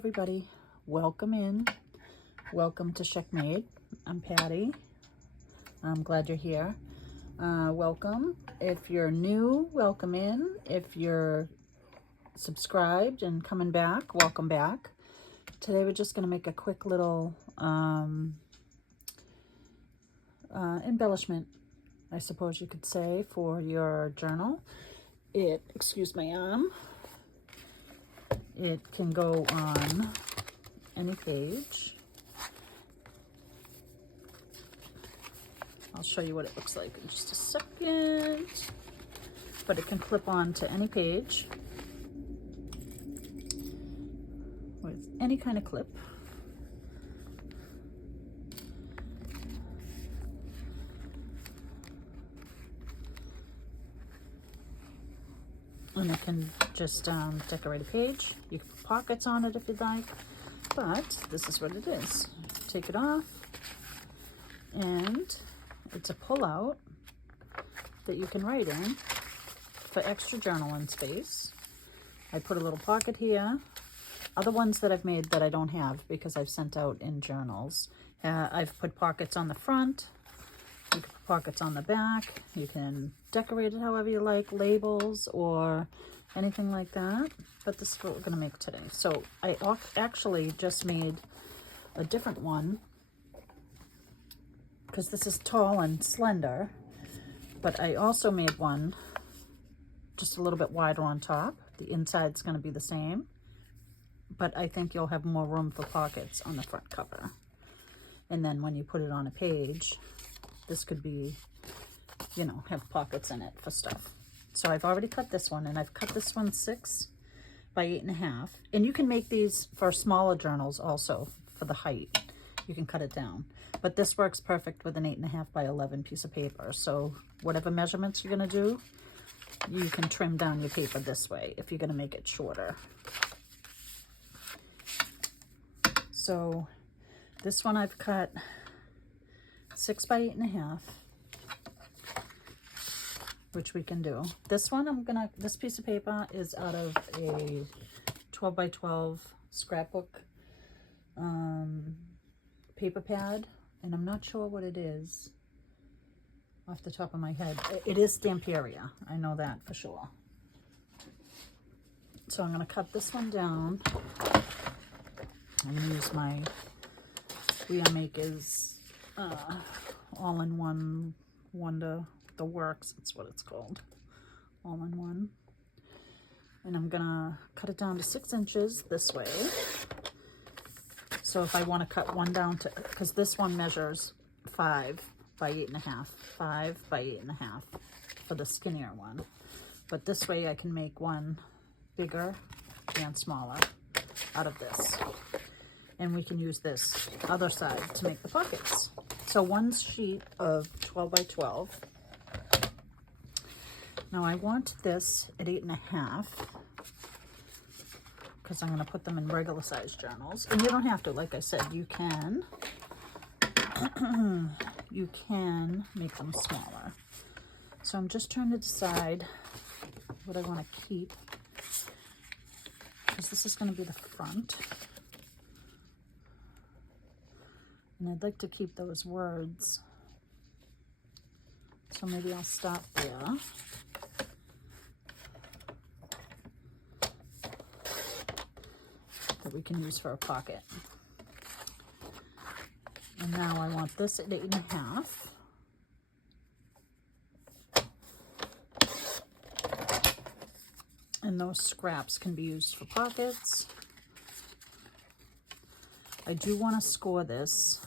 everybody, welcome in. Welcome to SheckMade. I'm Patty. I'm glad you're here. Welcome. If you're new, welcome in. If you're subscribed and coming back, welcome back. Today we're just going to make a quick little embellishment, I suppose you could say, for your journal. Excuse my arm. It can go on any page. I'll show you what it looks like in just a second. But it can clip on to any page with any kind of clip. And it can just decorate a page. You can put pockets on it if you'd like, but this is what it is. Take it off, and it's a pull-out that you can write in for extra journaling space. I put a little pocket here. Other ones that I've made that I don't have because I've sent out in journals. I've put pockets on the front. You can put pockets on the back. You can decorate it however you like, labels or anything like that. But this is what we're going to make today. So I actually just made a different one because this is tall and slender. But I also made one just a little bit wider on top. The inside's going to be the same. But I think you'll have more room for pockets on the front cover. And then when you put it on a page, this could be, you know, have pockets in it for stuff. So I've already cut this one, and I've cut this one 6 by 8.5. And you can make these for smaller journals also for the height. You can cut it down. But this works perfect with an 8.5 by 11 piece of paper. So whatever measurements you're going to do, you can trim down your paper this way if you're going to make it shorter. So this one I've cut 6 by 8.5, which we can do. This one this piece of paper is out of a 12 by 12 scrapbook paper pad, and I'm not sure what it is off the top of my head. It is Stamperia, I know that for sure. So I'm going to cut this one down. I'm going to use my We Are Makers all-in-one Wonder, the Works, that's what it's called, all-in-one. And I'm gonna cut it down to 6 inches this way. So if I want to cut one down to, because this one measures 5 by 8.5, 5 by 8.5 for the skinnier one. But this way I can make one bigger and smaller out of this. And we can use this other side to make the pockets. So one sheet of 12 by 12. Now I want this at 8.5 because I'm going to put them in regular size journals. And you don't have to, like I said, you can you can make them smaller. So I'm just trying to decide what I want to keep, because this is going to be the front. And I'd like to keep those words. So maybe I'll stop there. That we can use for a pocket. And now I want this at 8.5. And those scraps can be used for pockets. I do want to score this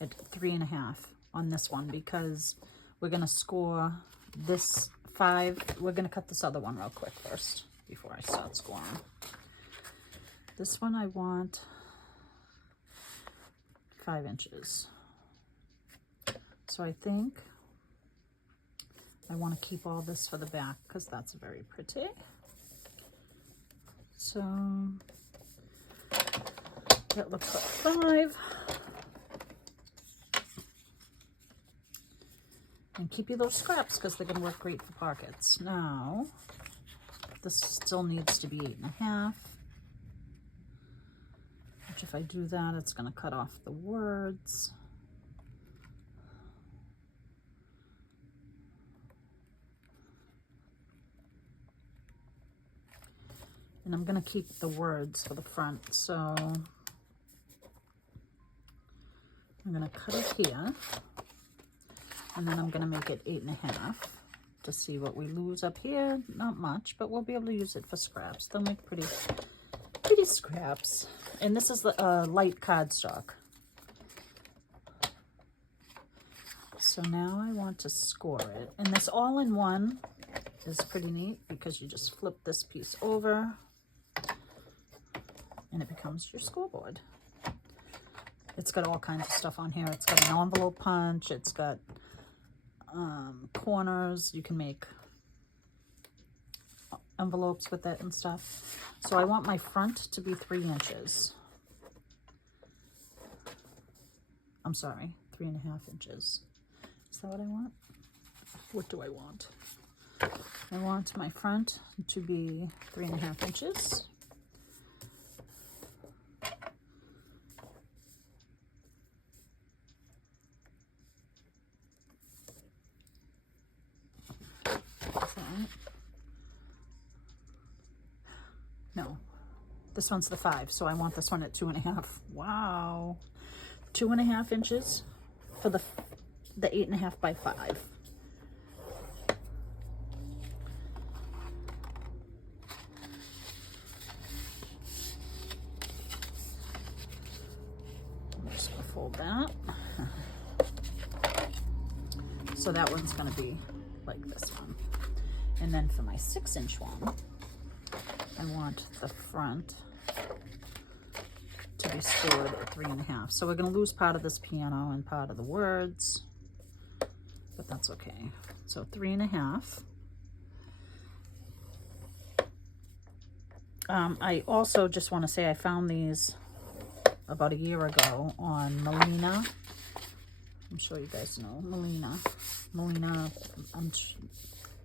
at 3.5 on this one, because we're going to score this 5. We're going to cut this other one real quick first before I start scoring. This one I want 5 inches. So I think I want to keep all this for the back because that's very pretty. So that looks like 5. And keep you those scraps because they're going to work great for pockets. Now, this still needs to be 8.5. which if I do that, it's going to cut off the words. And I'm going to keep the words for the front, so I'm going to cut it here, and then I'm going to make it 8.5 to see what we lose up here. Not much, but we'll be able to use it for scraps. They'll make pretty scraps. And this is the light cardstock. So now I want to score it. And this all-in-one is pretty neat because you just flip this piece over and it becomes your scoreboard. It's got all kinds of stuff on here. It's got an envelope punch. It's got corners. You can make envelopes with it and stuff. So I want my front to be 3 inches. I'm sorry, 3.5 inches. Is that what I want? What do I want? I want my front to be 3.5 inches. No, this one's the 5, so I want this one at 2.5. Wow, 2.5 inches for the 8.5 by 5. I'm just gonna fold that. So that one's gonna be like this one. And then for my 6-inch one, I want the front to be scored at 3.5. So we're going to lose part of this piano and part of the words, but that's okay. So 3.5. I also just want to say I found these about a year ago on Melina. I'm sure you guys know Melina. Melina, I'm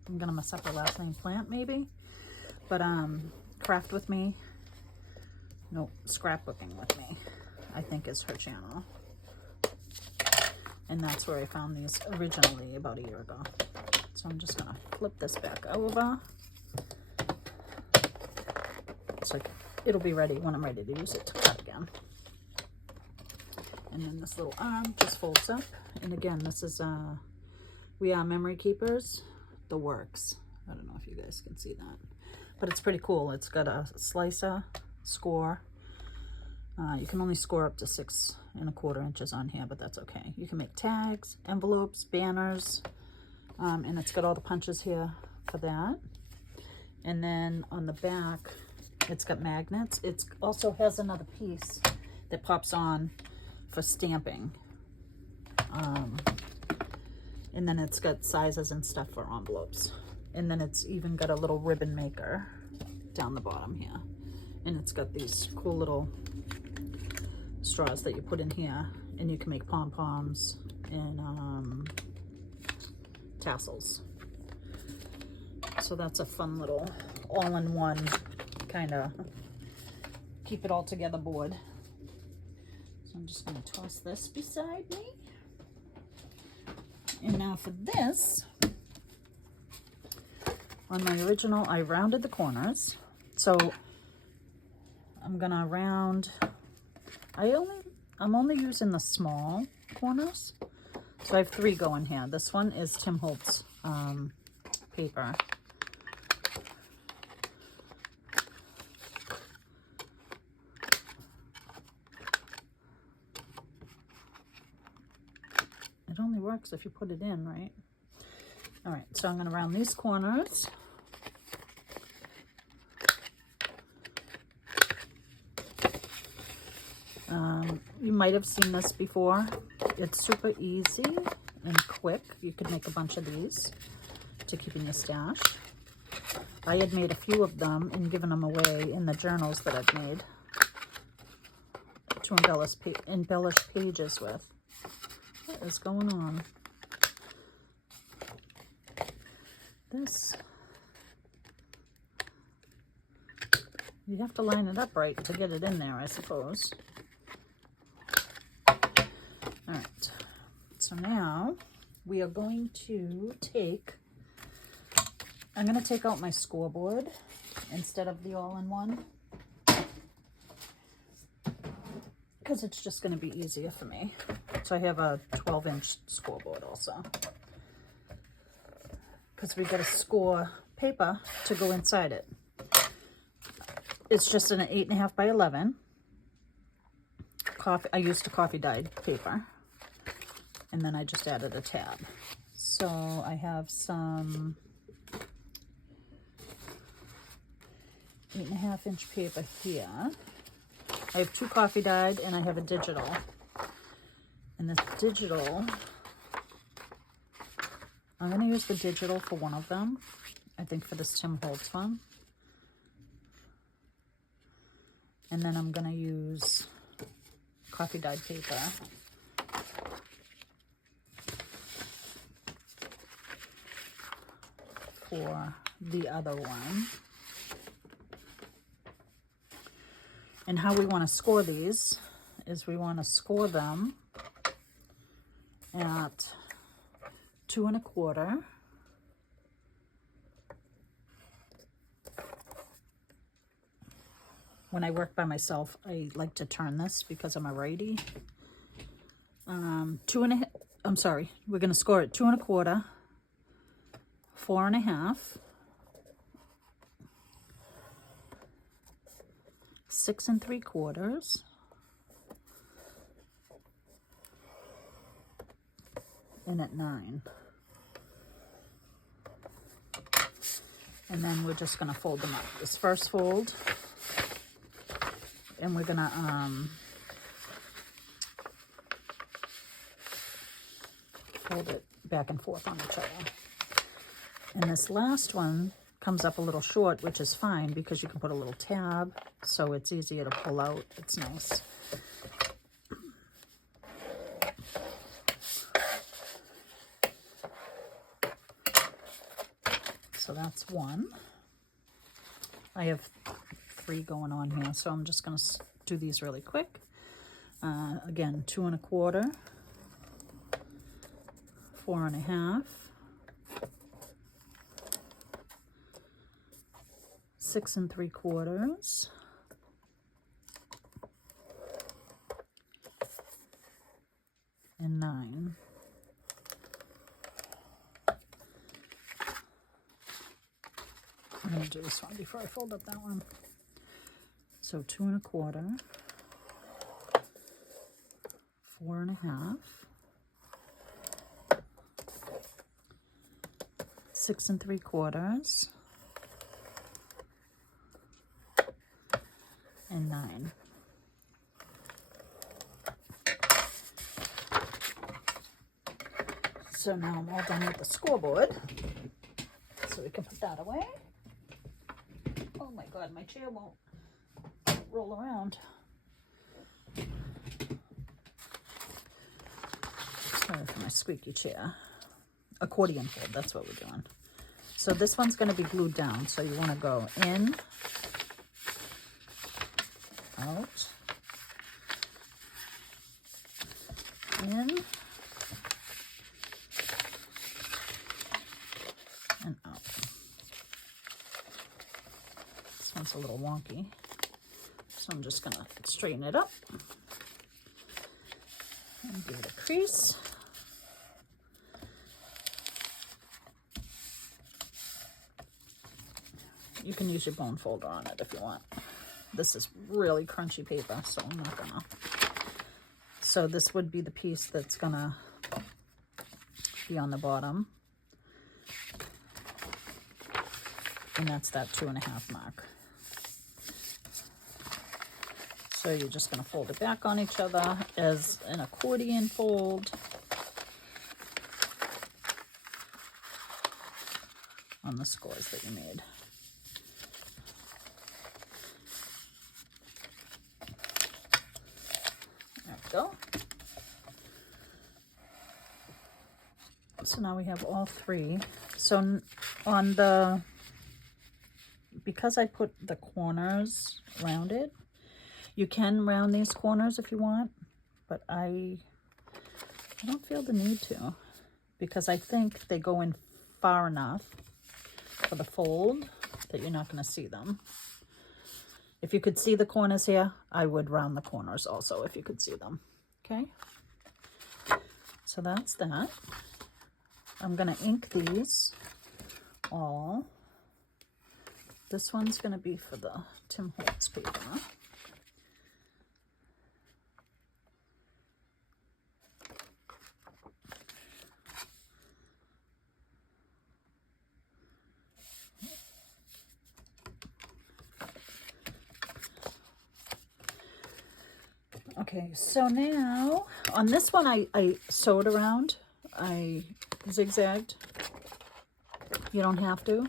going to mess up her last name, Plant maybe, but Craft with Me, no, Scrapbooking with Me, I think is her channel. And that's where I found these originally about a year ago. So I'm just gonna flip this back over. So it'll be ready when I'm ready to use it to cut again. And then this little arm just folds up. And again, this is, We Are Memory Keepers, The Works. I don't know if you guys can see that. But it's pretty cool. It's got a slicer, score. You can only score up to 6.25 inches on here, but that's okay. You can make tags, envelopes, banners, and it's got all the punches here for that. And then on the back, it's got magnets. It also has another piece that pops on for stamping. And then it's got sizes and stuff for envelopes. And then it's even got a little ribbon maker down the bottom here. And it's got these cool little straws that you put in here. And you can make pom-poms and tassels. So that's a fun little all-in-one kind of keep it all together board. So I'm just going to toss this beside me. And now for this, on my original, I rounded the corners. So I'm gonna round, I'm only using the small corners. So I have 3 going here. This one is Tim Holtz paper. It only works if you put it in, right? All right, so I'm gonna round these corners. You might have seen this before. It's super easy and quick. You could make a bunch of these to keep in your stash. I had made a few of them and given them away in the journals that I've made to embellish pages with. What is going on? This, you have to line it up right to get it in there, I suppose. we are going to I'm going to take out my scoreboard instead of the all-in-one, because it's just going to be easier for me. So I have a 12-inch scoreboard also, because we got to score paper to go inside it. It's just an 8.5 by 11. I used a coffee dyed paper, and then I just added a tab. So I have some 8.5-inch paper here. I have 2 coffee dyed and I have a digital. And this digital, I'm going to use the digital for one of them. I think for this Tim Holtz one. And then I'm going to use coffee dyed paper for the other one. And how we want to score these is we want to score them at 2 1/4. When I work by myself, I like to turn this because I'm a righty. 2 1/2. I'm sorry. We're going to score it 2 1/4, 4 1/2, 6 3/4, and at 9. And then we're just going to fold them up. This first fold, and we're going to fold it back and forth on each other. And this last one comes up a little short, which is fine because you can put a little tab, so it's easier to pull out. It's nice. So that's one. I have 3 going on here, so I'm just going to do these really quick. Again, 2 1/4, 4 1/2, 6 3/4, and 9. I'm going to do this one before I fold up that one. So 2 1/4, 4 1/2, 6 3/4, and 9. So now I'm all done with the scoreboard. So we can put that away. Oh my God, my chair won't roll around. Sorry for my squeaky chair. Accordion fold, that's what we're doing. So this one's going to be glued down, so you want to go in, out, in, and out. This one's a little wonky, so I'm just going to straighten it up and give it a crease. You can use your bone folder on it if you want. This is really crunchy paper, so I'm not gonna. So this would be the piece that's gonna be on the bottom. And that's that 2 1/2 mark. So you're just gonna fold it back on each other as an accordion fold. On the scores that you made. There we go. So now we have all 3. So on the, because I put the corners rounded, you can round these corners if you want, but I don't feel the need to, because I think they go in far enough for the fold that you're not going to see them. If you could see the corners here, I would round the corners also if you could see them. Okay, so that's that. I'm going to ink these all. This one's going to be for the Tim Holtz paper. Okay, so now on this one I sewed around, I zigzagged. You don't have to.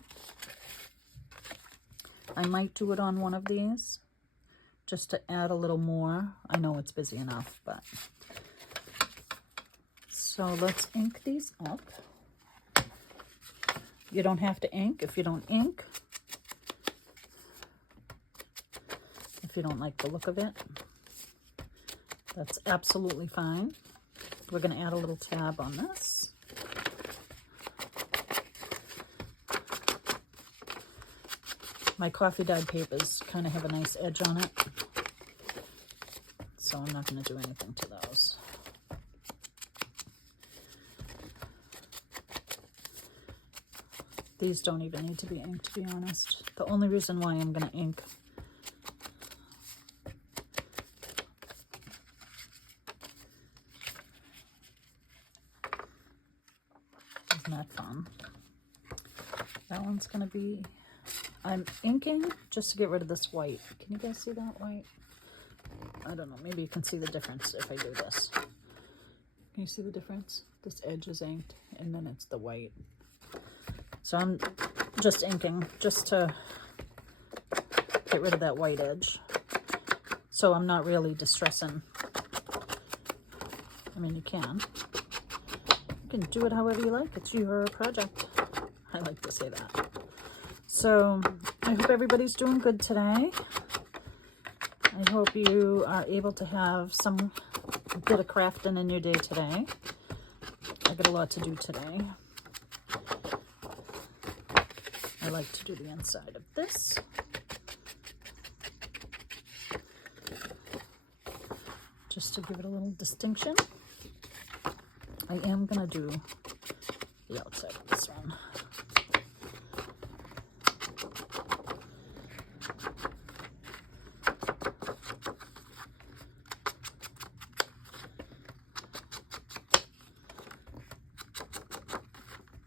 I might do it on one of these just to add a little more. I know it's busy enough, but so let's ink these up. You don't have to ink if you don't ink. If you don't like the look of it, that's absolutely fine. We're going to add a little tab on this. My coffee dyed papers kind of have a nice edge on it, so I'm not going to do anything to those. These don't even need to be inked, to be honest. The only reason why I'm going to ink isn't that fun. That one's going to be, I'm inking just to get rid of this white. Can you guys see that white? I don't know, maybe you can see the difference if I do this. Can you see the difference? This edge is inked and then it's the white. So I'm just inking just to get rid of that white edge. So I'm not really distressing. I mean, you can do it however you like. It's your project. I like to say that. So I hope everybody's doing good today. I hope you are able to have some bit of crafting in your day today. I got a lot to do today. I like to do the inside of this. Just to give it a little distinction. I am going to do the outside of this one.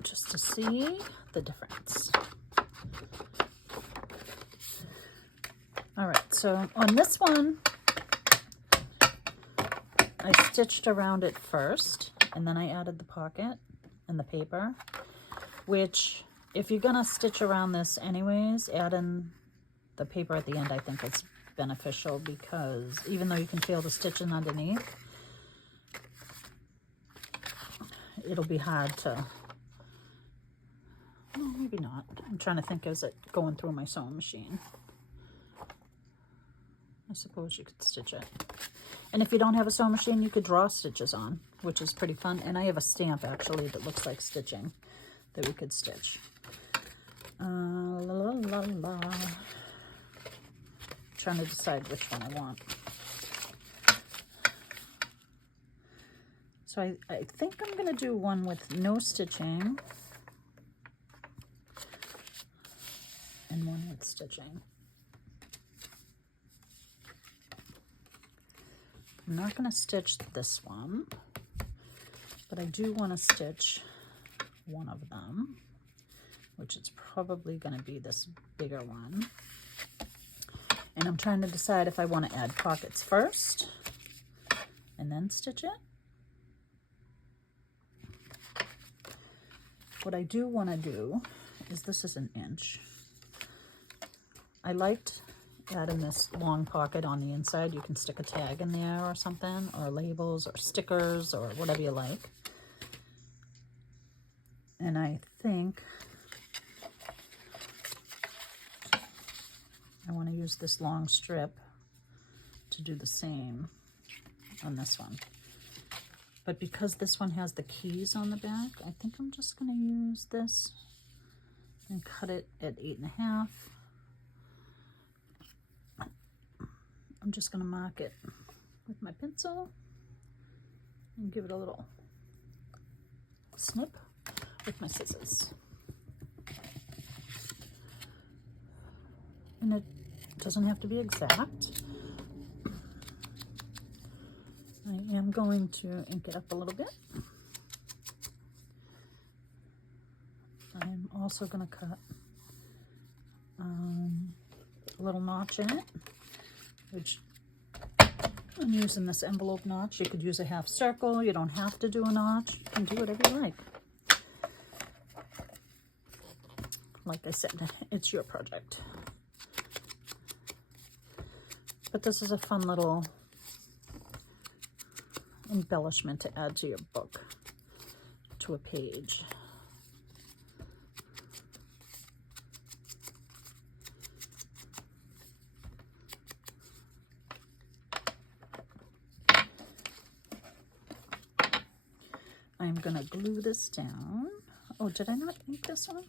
Just to see the difference. All right, so on this one, I stitched around it first, and then I added the pocket and the paper, which if you're gonna stitch around this anyways, adding the paper at the end I think is beneficial, because even though you can feel the stitching underneath, it'll be hard to, well, maybe not. I'm trying to think, is it going through my sewing machine? I suppose you could stitch it. And if you don't have a sewing machine, you could draw stitches on, which is pretty fun. And I have a stamp, actually, that looks like stitching that we could stitch. Trying to decide which one I want. So I think I'm going to do one with no stitching and one with stitching. I'm not going to stitch this one, but I do want to stitch one of them, which is probably going to be this bigger one. And I'm trying to decide if I want to add pockets first and then stitch it. What I do want to do is, this is an inch. I liked adding this long pocket on the inside. You can stick a tag in there or something, or labels or stickers or whatever you like. And I think I want to use this long strip to do the same on this one. But because this one has the keys on the back, I think I'm just going to use this and cut it at 8.5. I'm just going to mark it with my pencil and give it a little snip with my scissors. And it doesn't have to be exact. I am going to ink it up a little bit. I'm also going to cut a little notch in it, which I'm using this envelope notch. You could use a half circle. You don't have to do a notch. You can do whatever you like. Like I said, it's your project. But this is a fun little embellishment to add to your book, to a page. I'm gonna glue this down. Oh, did I not ink this one?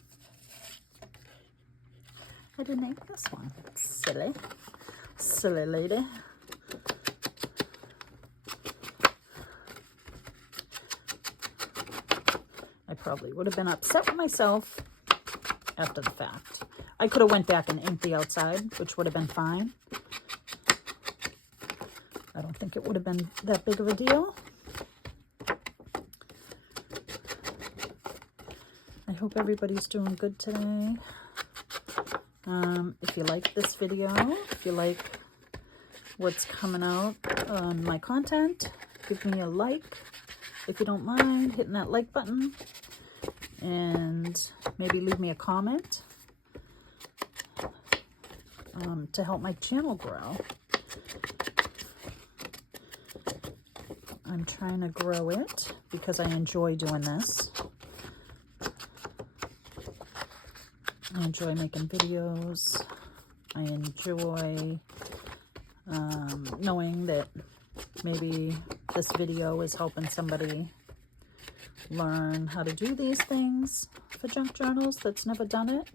I didn't ink this one. Silly. Silly lady. I probably would have been upset with myself after the fact. I could have went back and inked the outside, which would have been fine. I don't think it would have been that big of a deal. I hope everybody's doing good today. If you like this video, if you like what's coming out on my content, give me a like. If you don't mind hitting that like button, and maybe leave me a comment to help my channel grow. I'm trying to grow it because I enjoy doing this. I enjoy making videos. I enjoy knowing that maybe this video is helping somebody learn how to do these things for junk journals that's never done it.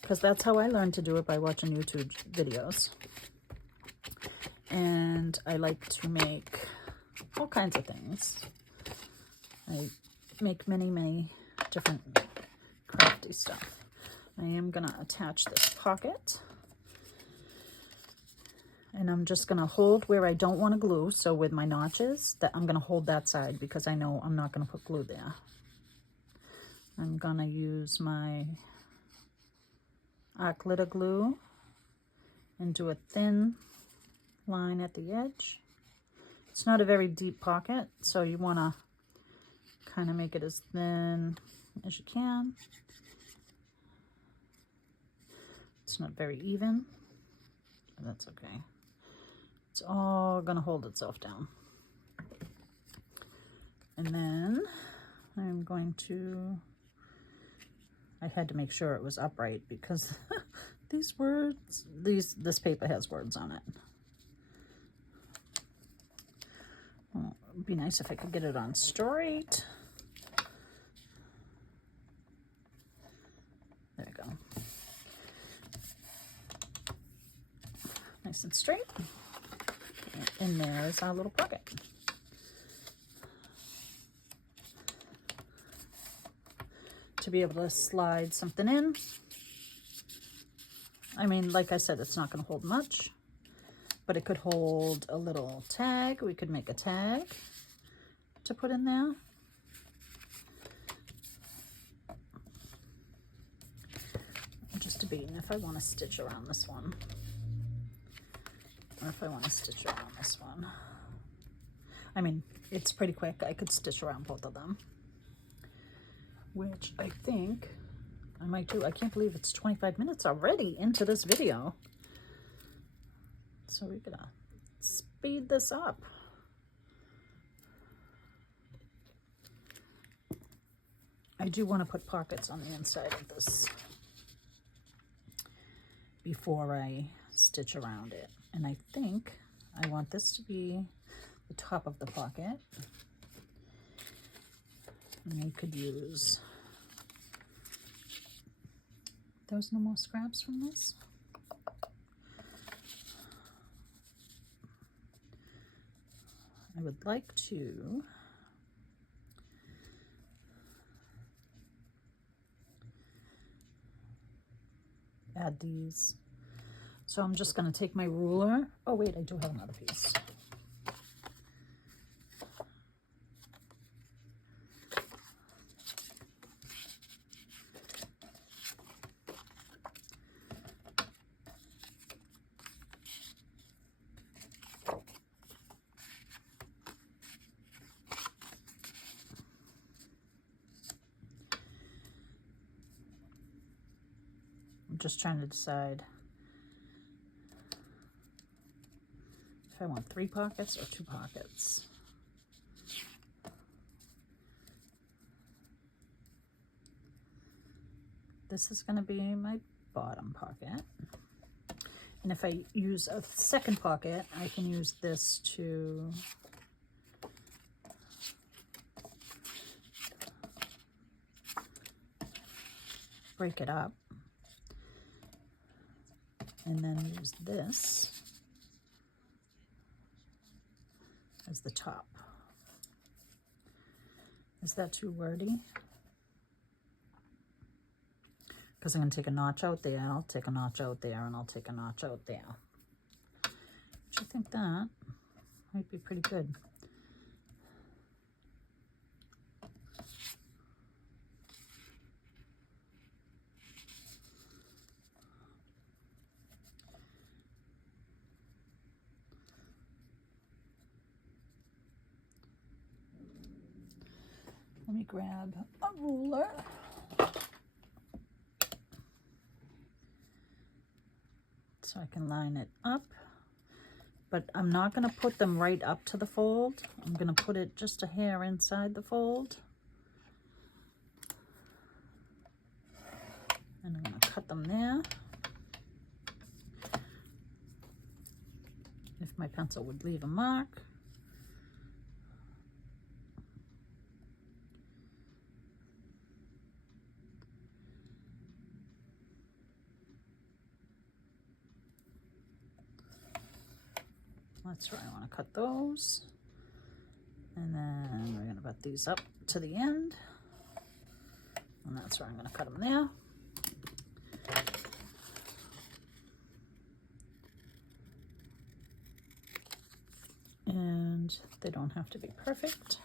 Because that's how I learned to do it, by watching YouTube videos. And I like to make all kinds of things. I make many, many different crafty stuff. I am going to attach this pocket, and I'm just going to hold where I don't want to glue. So with my notches, that I'm going to hold that side because I know I'm not going to put glue there. I'm going to use my arc glitter glue and do a thin line at the edge. It's not a very deep pocket, so you want to kind of make it as thin as you can. It's not very even, but that's okay. It's all gonna hold itself down. And then I'm going to, I had to make sure it was upright because these words, this paper has words on it. Well, it'd be nice if I could get it on straight. There we go. Nice and straight. And there's our little pocket. To be able to slide something in. I mean, like I said, it's not going to hold much, but it could hold a little tag. We could make a tag to put in there. Just debating if I want to stitch around this one. Or if I want to stitch around this one. I mean, it's pretty quick. I could stitch around both of them. Which I think I might do. I can't believe it's 25 minutes already into this video. So we're gonna speed this up. I do want to put pockets on the inside of this before I stitch around it. And I think I want this to be the top of the pocket. And we could use, there's no more scraps from this. I would like to add these. So I'm just going to take my ruler. Oh wait, I do have another piece. I'm just trying to decide if I want 3 pockets or 2 pockets. This is going to be my bottom pocket. And if I use a second pocket, I can use this to break it up. And then use this as the top. Is that too wordy? Because I'm going to take a notch out there, I'll take a notch out there, and I'll take a notch out there. Which I think that might be pretty good. Let me grab a ruler. So I can line it up, but I'm not going to put them right up to the fold. I'm going to put it just a hair inside the fold. And I'm going to cut them there. If my pencil would leave a mark. That's where I want to cut those. And then we're going to put these up to the end. And that's where I'm going to cut them there. And they don't have to be perfect.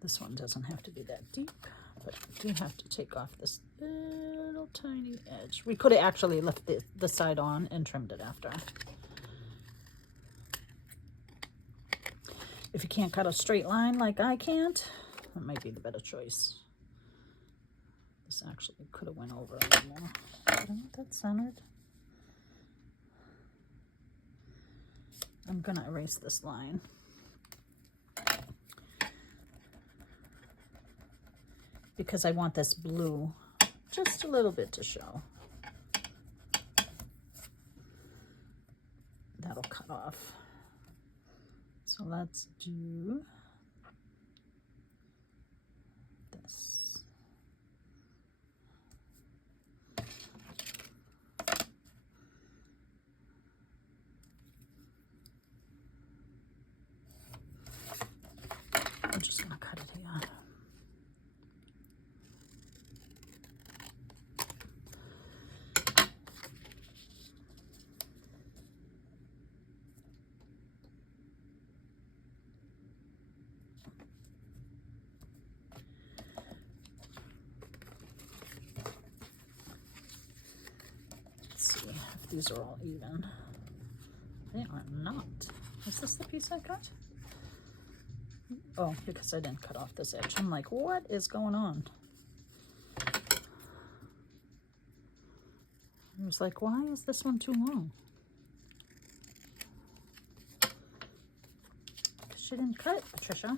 This one doesn't have to be that deep, but I do have to take off this little tiny edge. We could have actually left the side on and trimmed it after. If you can't cut a straight line like I can't, that might be the better choice. This actually could have went over a little more. Did I want that centered? I'm gonna erase this line. Because I want this blue just a little bit to show. That'll cut off. So let's do this. I'm just gonna cut it here. These are all even. They are not. Is this the piece I cut? Oh, because I didn't cut off this edge. I'm like, what is going on? I was like, why is this one too long? She didn't cut it, Patricia.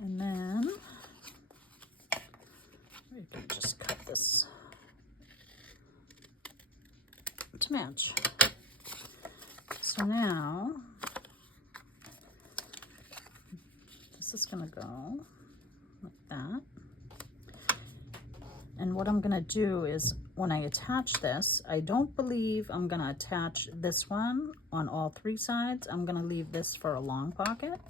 And then we can just cut this to match. So now, this is gonna go like that. And what I'm gonna do is, when I attach this, I don't believe I'm gonna attach this one on all 3 sides. I'm gonna leave this for a long pocket.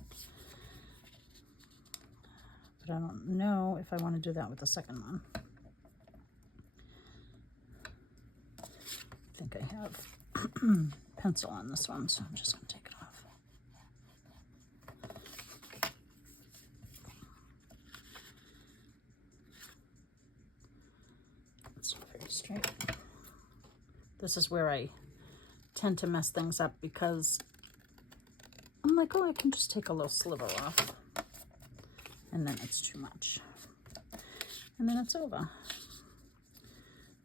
But I don't know if I wanna do that with the second one. I think I have pencil on this one, so I'm just gonna take it off. It's not very straight. This is where I tend to mess things up, because I'm like, oh, I can just take a little sliver off, and then it's too much, and then it's over.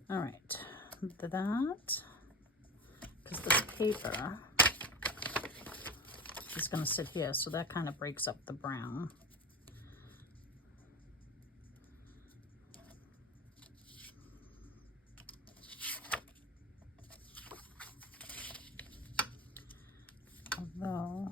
All right, that, because this paper is going to sit here, so that kind of breaks up the brown. Although,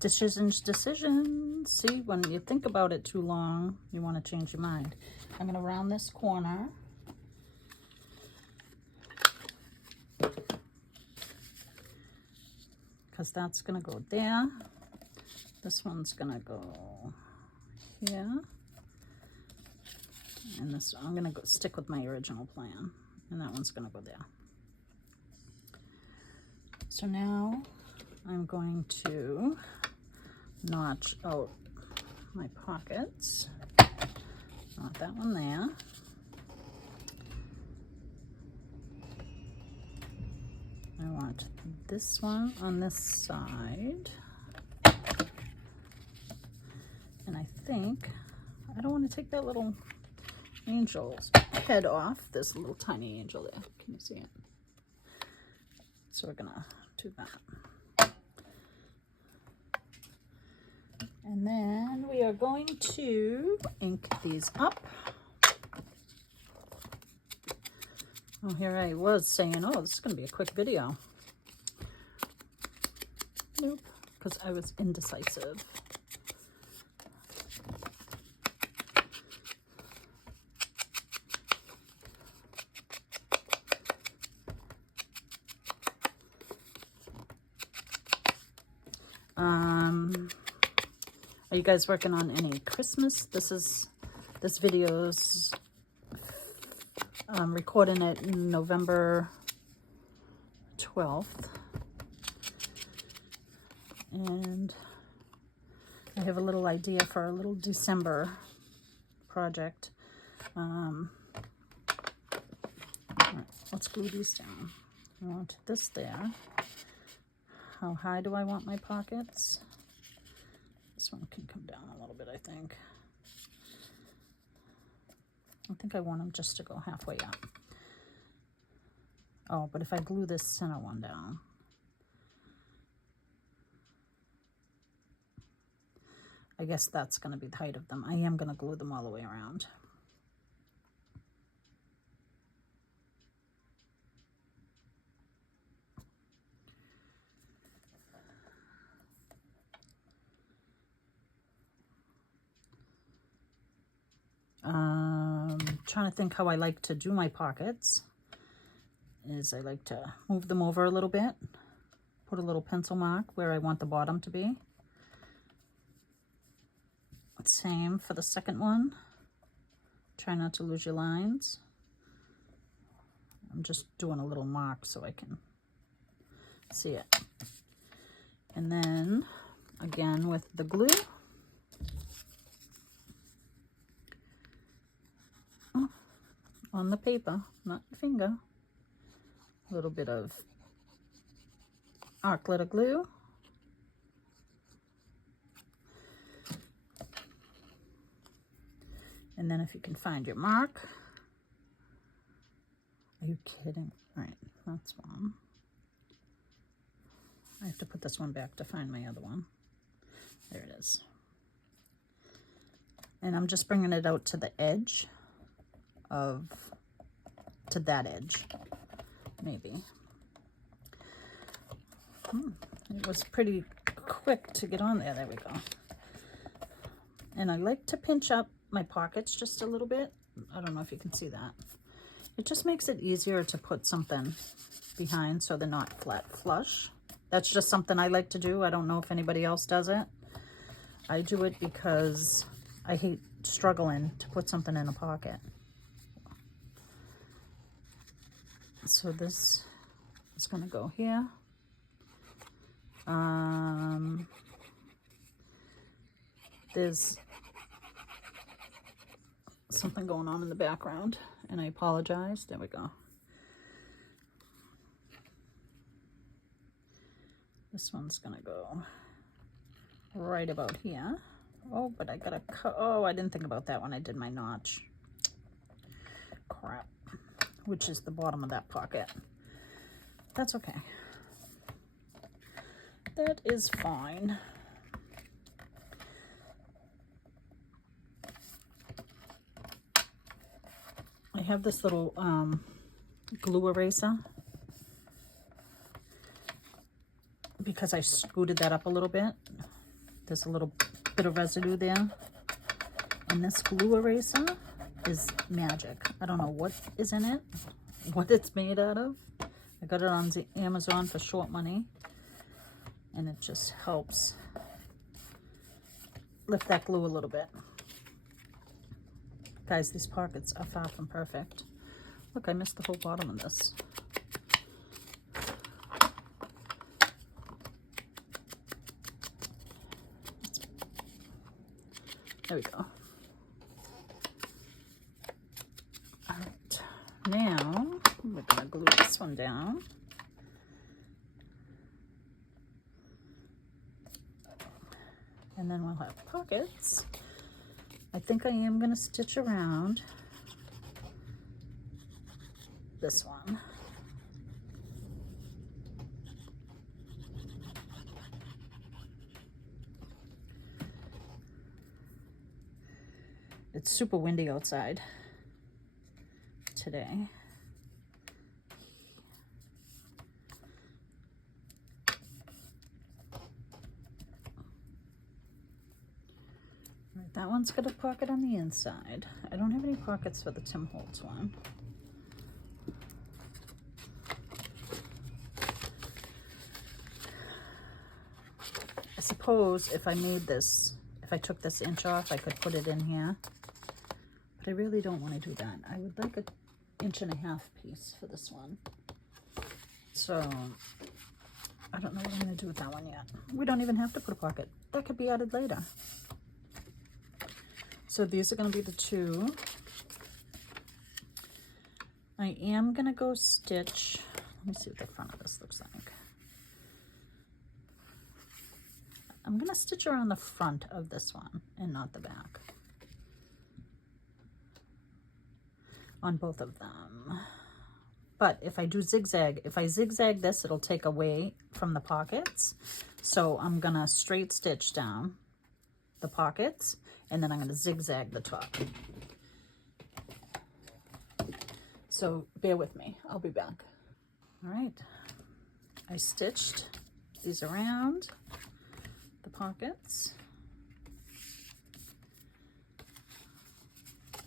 decisions. See, when you think about it too long, you want to change your mind. I'm going to round this corner. Because that's going to go there. This one's going to go here. And this, I'm going to go stick with my original plan. And that one's going to go there. So now I'm going to notch out my pockets. Not that one there. I want this one on this side. And I think, I don't want to take that little angel's head off, this little tiny angel there. Can you see it? So we're gonna do that. And then we are going to ink these up. Oh, here I was saying, oh, this is going to be a quick video. Nope, because I was indecisive. Are you guys working on any Christmas? This video's recording it November 12th. And I have a little idea for a little December project. All right, let's glue these down. I want this there. How high do I want my pockets? This one can come down a little bit, I think. I think I want them just to go halfway up. Oh, but if I glue this center one down, I guess that's going to be the height of them. I am going to glue them all the way around. Trying to think how I like to do my pockets. Is I like to move them over a little bit, put a little pencil mark where I want the bottom to be. Same for the second one. Try not to lose your lines. I'm just doing a little mark so I can see it. And then again with the glue, on the paper, not the finger. A little bit of arc glitter glue. And then if you can find your mark. Are you kidding? All right, that's one. I have to put this one back to find my other one. There it is. And I'm just bringing it out to the edge to that edge, maybe. It was pretty quick to get on there. There we go. And I like to pinch up my pockets just a little bit. I don't know if you can see that. It just makes it easier to put something behind so they're not flat flush. That's just something I like to do. I don't know if anybody else does it. I do it because I hate struggling to put something in a pocket. So this is going to go here. There's something going on in the background, and I apologize. There we go. This one's gonna go right about here. Oh, but I gotta cut. Oh, I didn't think about that when I did my notch. Crap. Which is the bottom of that pocket. That's okay. That is fine. I have this little glue eraser because I scooted that up a little bit. There's a little bit of residue there. And this glue eraser is magic. I don't know what is in it, what it's made out of. I got it on Amazon for short money. And it just helps lift that glue a little bit. Guys, these pockets are far from perfect. Look, I missed the whole bottom of this. There we go. All right, now we're gonna glue this one down. And then we'll have pockets. I think I am going to stitch around this one. It's super windy outside today. That one's got a pocket on the inside. I don't have any pockets for the Tim Holtz one. I suppose if I made this, if I took this inch off, I could put it in here. But I really don't want to do that. I would like an 1.5 inch piece for this one. So I don't know what I'm going to do with that one yet. We don't even have to put a pocket. That could be added later. So these are going to be the two. I am going to go stitch. Let me see what the front of this looks like. I'm going to stitch around the front of this one and not the back. On both of them. But if I do zigzag, if I zigzag this, it'll take away from the pockets. So I'm going to straight stitch down the pockets, and then I'm going to zigzag the top. So bear with me, I'll be back. All right, I stitched these around the pockets.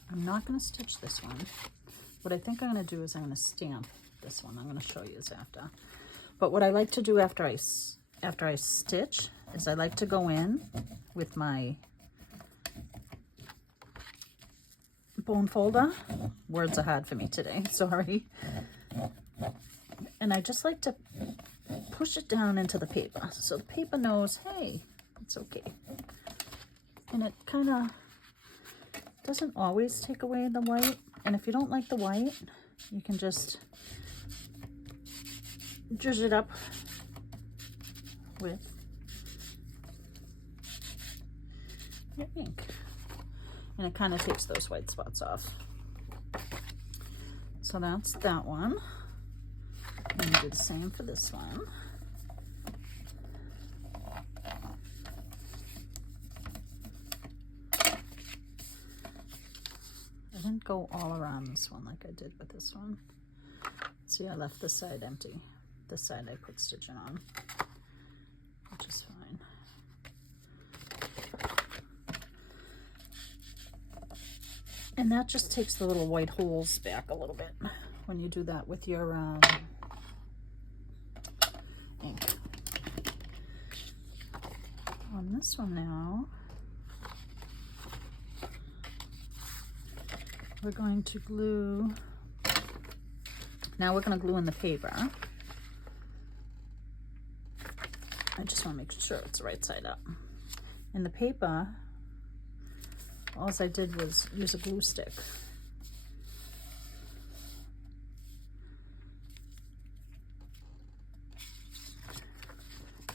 I'm not going to stitch this one. What I think I'm going to do is I'm going to stamp this one. I'm going to show you this after. But what I like to do after I stitch is I like to go in with my bone folder. Words are hard for me today, sorry. And I just like to push it down into the paper so the paper knows, hey, it's okay. And it kind of doesn't always take away the white. And if you don't like the white, you can just zhuzh it up with your ink. And it kind of takes those white spots off. So that's that one. I'm going to do the same for this one. didn't go all around this one like I did with this one. See, I left this side empty. This side I put stitching on, which is fine. And that just takes the little white holes back a little bit when you do that with your ink. On this one now, we're going to glue. Now we're going to glue in the paper. I just want to make sure it's right side up. In the paper, all I did was use a glue stick.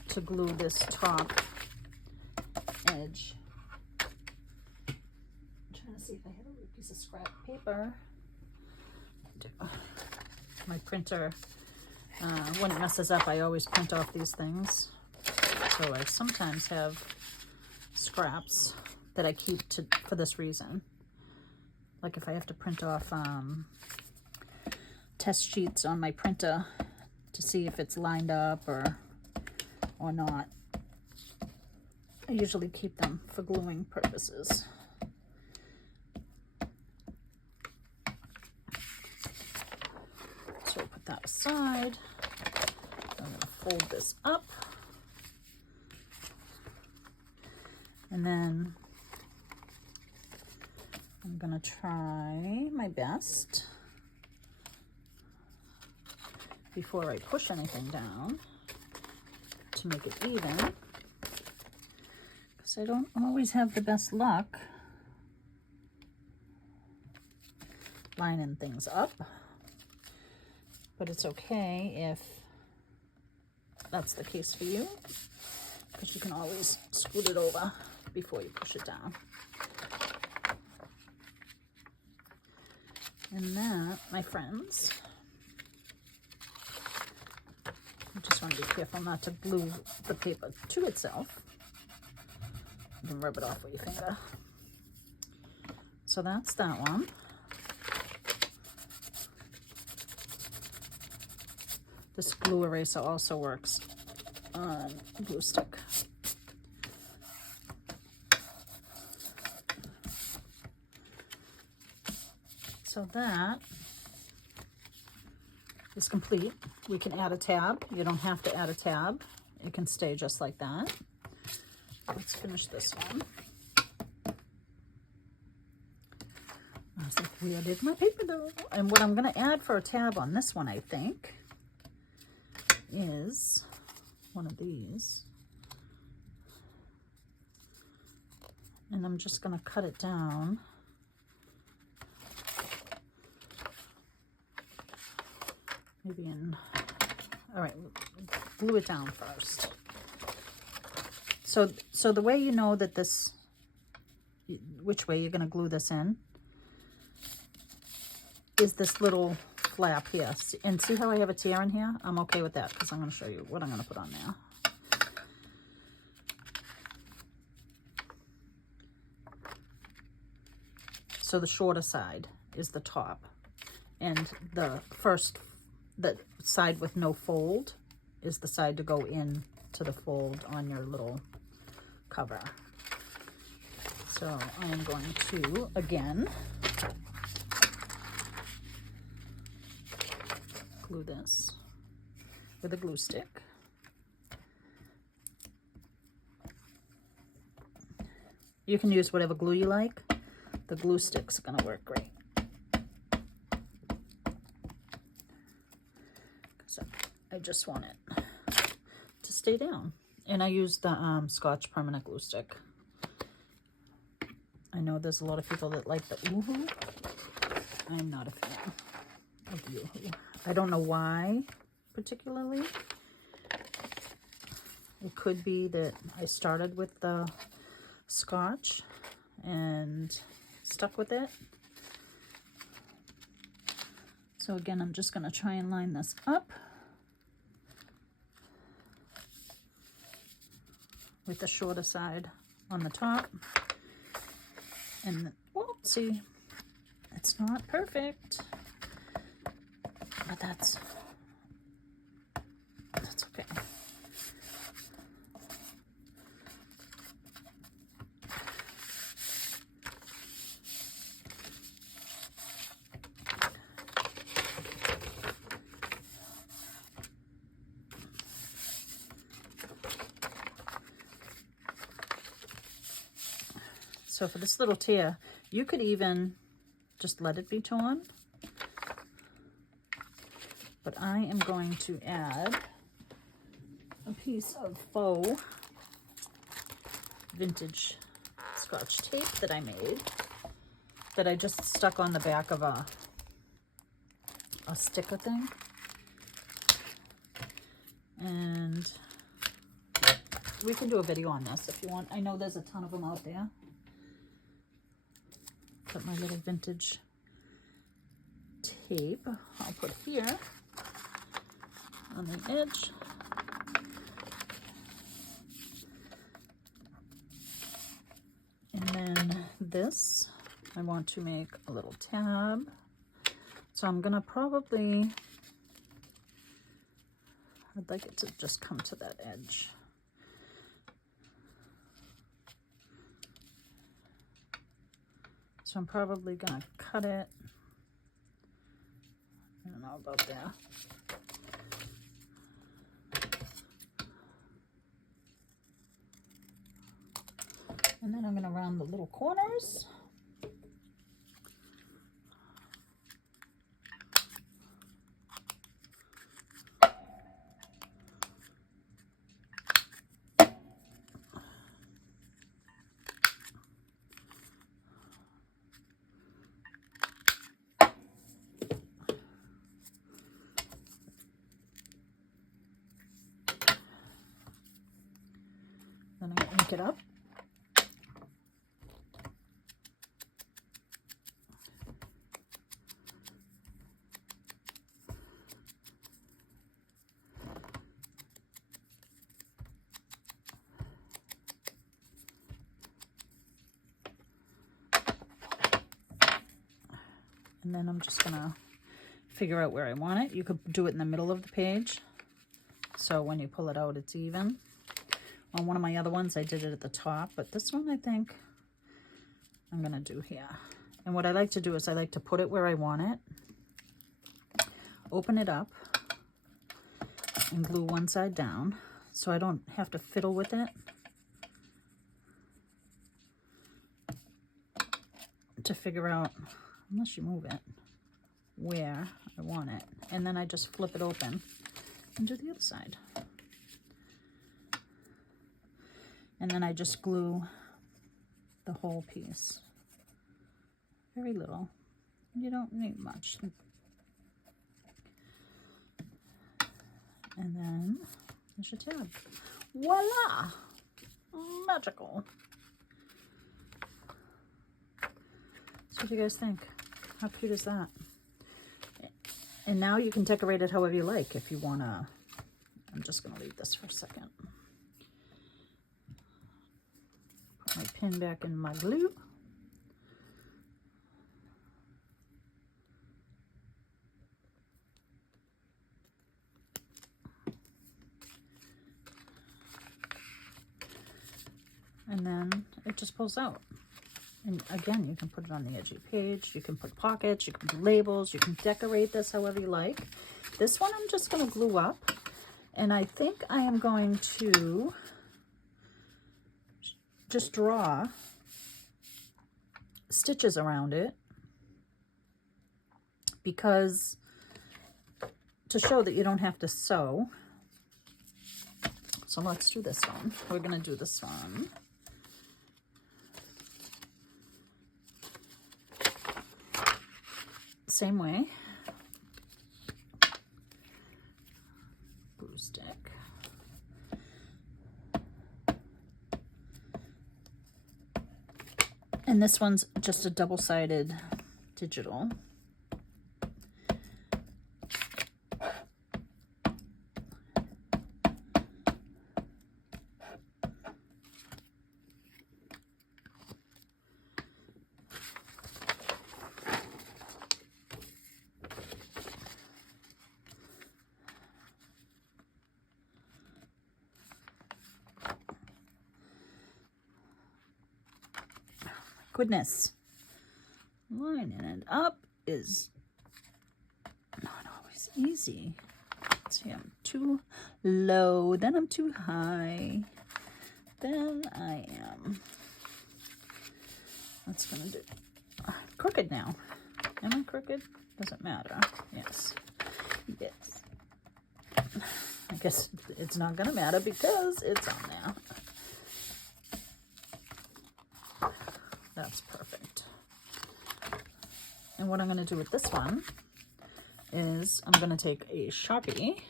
To glue this top edge. I'm trying to see if I have a piece of scrap paper. I do. My printer, when it messes up, I always print off these things. So I sometimes have scraps that I keep for this reason. Like if I have to print off test sheets on my printer to see if it's lined up or not. I usually keep them for gluing purposes. So I'll put that aside. I'm going to fold this up. And then I'm going to try my best before I push anything down to make it even, because I don't always have the best luck lining things up, but it's okay if that's the case for you, because you can always scoot it over before you push it down. And that, my friends, I just want to be careful not to glue the paper to itself. You can rub it off with your finger. So that's that one. This glue eraser also works on a glue stick. So that is complete. We can add a tab. You don't have to add a tab. It can stay just like that. Let's finish this one. I was like, where did my paper go? And what I'm going to add for a tab on this one, I think, is one of these. And I'm just going to cut it down. Maybe in, all right, glue it down first. So the way you know that this, which way you're going to glue this in, is this little flap here. And see how I have a tear in here? I'm okay with that because I'm going to show you what I'm going to put on there. So the shorter side is the top, and the side with no fold is the side to go in to the fold on your little cover. So I am going to, again, glue this with a glue stick. You can use whatever glue you like. The glue stick's going to work great. So I just want it to stay down. And I use the Scotch permanent glue stick. I know there's a lot of people that like the Oohoo. I'm not a fan of the Oohoo. I don't know why particularly. It could be that I started with the Scotch and stuck with it. So again, I'm just going to try and line this up with the shorter side on the top. And, well, see, It's not perfect, but that's okay. So for this little tear, you could even just let it be torn. But I am going to add a piece of faux vintage Scotch tape that I made, that I just stuck on the back of a sticker thing. And we can do a video on this if you want. I know there's a ton of them out there. Put my little vintage tape I'll put here on the edge. And then this, I want to make a little tab. So I'm gonna probably, I'd like it to just come to that edge. So I'm probably gonna cut it, I don't know about there. And then I'm gonna round the little corners. Then I ink it up. And then I'm just gonna figure out where I want it. You could do it in the middle of the page, so when you pull it out, it's even. On one of my other ones, I did it at the top, but this one I think I'm gonna do here. And what I like to do is I like to put it where I want it, open it up, and glue one side down, so I don't have to fiddle with it to figure out, unless you move it, where I want it. And then I just flip it open and do the other side. And then I just glue the whole piece. Very little. You don't need much. And then there's your tab. Voila! Magical. So what do you guys think? How cute is that? And now you can decorate it however you like. If you wanna, I'm just gonna leave this for a second. Put my pin back in my glue. And then it just pulls out. And again, you can put it on the edge of your page, you can put pockets, you can put labels, you can decorate this however you like. This one I'm just going to glue up, and I think I am going to just draw stitches around it, because to show that you don't have to sew. So let's do this one. We're going to do this one. Same way. Glue stick. And this one's just a double-sided digital. goodness. Lining it up is not always easy. See, I'm too low, then I'm too high, then I am, that's gonna do, crooked now. Am I crooked? Doesn't matter. Yes. Yes. I guess it's not gonna matter because it's on there. That's perfect. And what I'm gonna do with this one is I'm gonna take a Sharpie.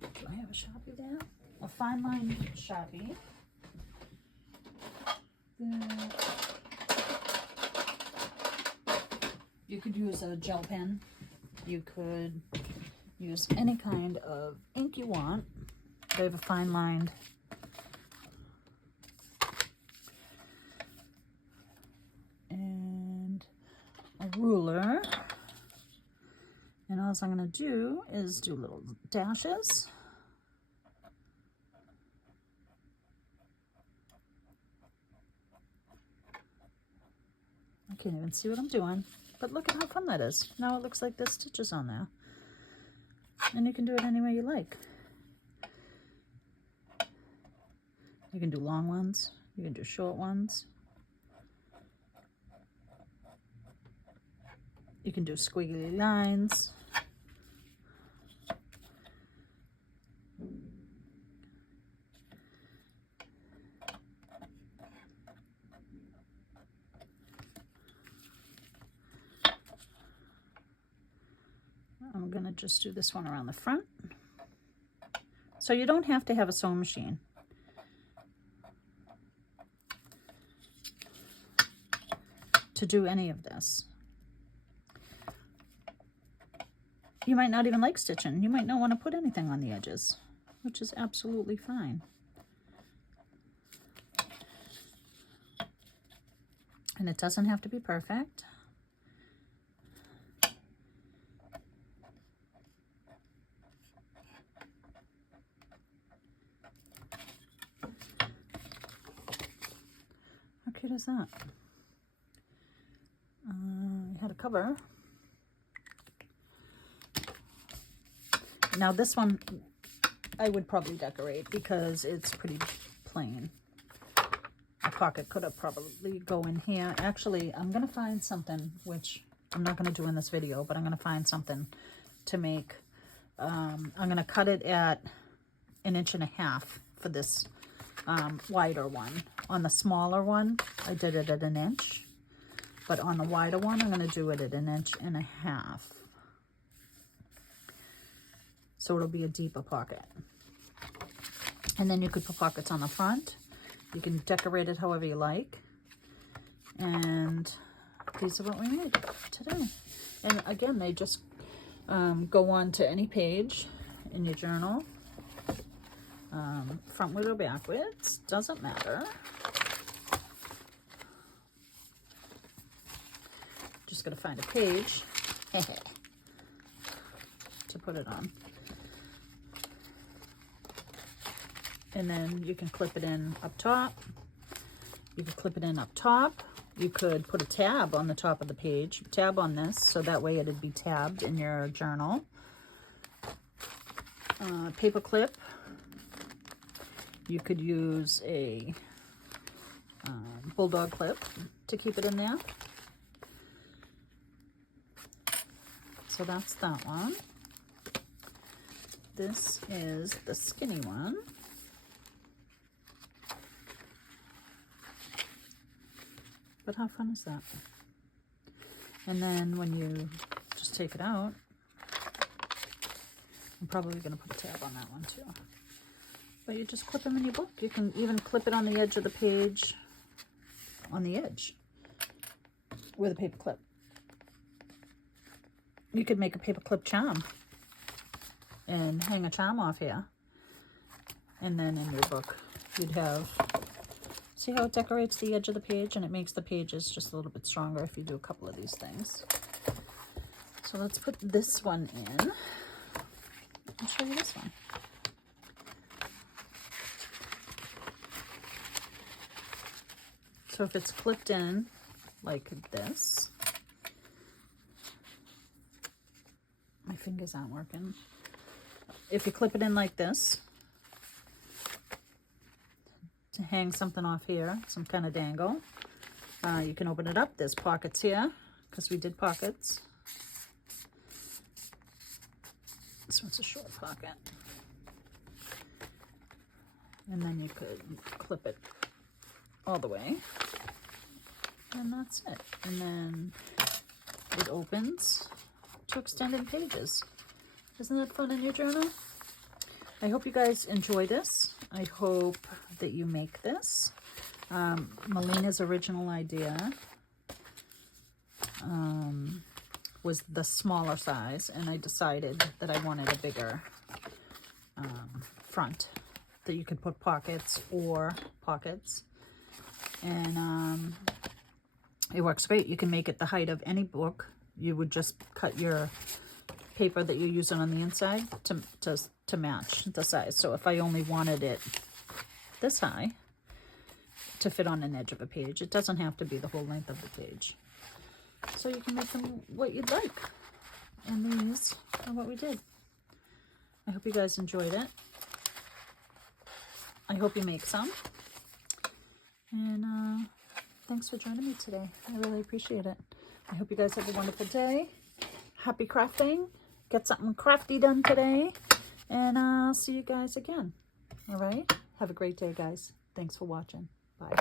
Do I have a Sharpie there? A fine line Sharpie. You could use a gel pen. You could use any kind of ink you want. They have a fine lined and a ruler. And all I'm going to do is do little dashes. I can't even see what I'm doing, but look at how fun that is. Now it looks like there's stitches on there. And you can do it any way you like. You can do long ones, you can do short ones. You can do squiggly lines. I'm going to just do this one around the front. So you don't have to have a sewing machine. To do any of this. You might not even like stitching. You might not want to put anything on the edges, which is absolutely fine. And it doesn't have to be perfect. How cute is that? I had a cover. Now this one I would probably decorate because it's pretty plain. A pocket could have probably go in here. Actually, I'm going to find something, which I'm not going to do in this video, but I'm going to find something to make. I'm going to cut it at 1.5 inches for this wider one. On the smaller one, I did it at 1 inch. But on the wider one, I'm going to do it at 1.5 inches. So it'll be a deeper pocket. And then you could put pockets on the front. You can decorate it however you like. And these are what we made today. And again, they just go on to any page in your journal. Frontward or backwards, doesn't matter. Just gotta find a page to put it on. And then you can clip it in up top. You can clip it in up top. You could put a tab on the top of the page, tab on this, so that way it'd be tabbed in your journal. Paper clip. You could use a bulldog clip to keep it in there. So that's that one. This is the skinny one. But how fun is that? And then when you just take it out, I'm probably going to put a tab on that one too. But you just clip them in your book. You can even clip it on the edge of the page, on the edge, with a paper clip. You could make a paper clip charm and hang a charm off here. And then in your book, you'd have, see how it decorates the edge of the page, and it makes the pages just a little bit stronger if you do a couple of these things. So let's put this one in. I'll show you this one. So if it's clipped in like this, my fingers aren't working. If you clip it in like this to hang something off here, some kind of dangle, you can open it up. There's pockets here because we did pockets. This one's a short pocket. And then you could clip it all the way. And that's it. And then it opens to extended pages. Isn't that fun in your journal? I hope you guys enjoy this. I hope that you make this. Melina's original idea was the smaller size, and I decided that I wanted a bigger front that you could put pockets or pockets. And it works great. You can make it the height of any book. You would just cut your paper that you're using on the inside to match the size. So if I only wanted it this high to fit on an edge of a page, it doesn't have to be the whole length of the page. So you can make them what you'd like. And these are what we did. I hope you guys enjoyed it. I hope you make some. And thanks for joining me today. I really appreciate it. I hope you guys have a wonderful day. Happy crafting. Get something crafty done today. And I'll see you guys again. All right? Have a great day, guys. Thanks for watching. Bye.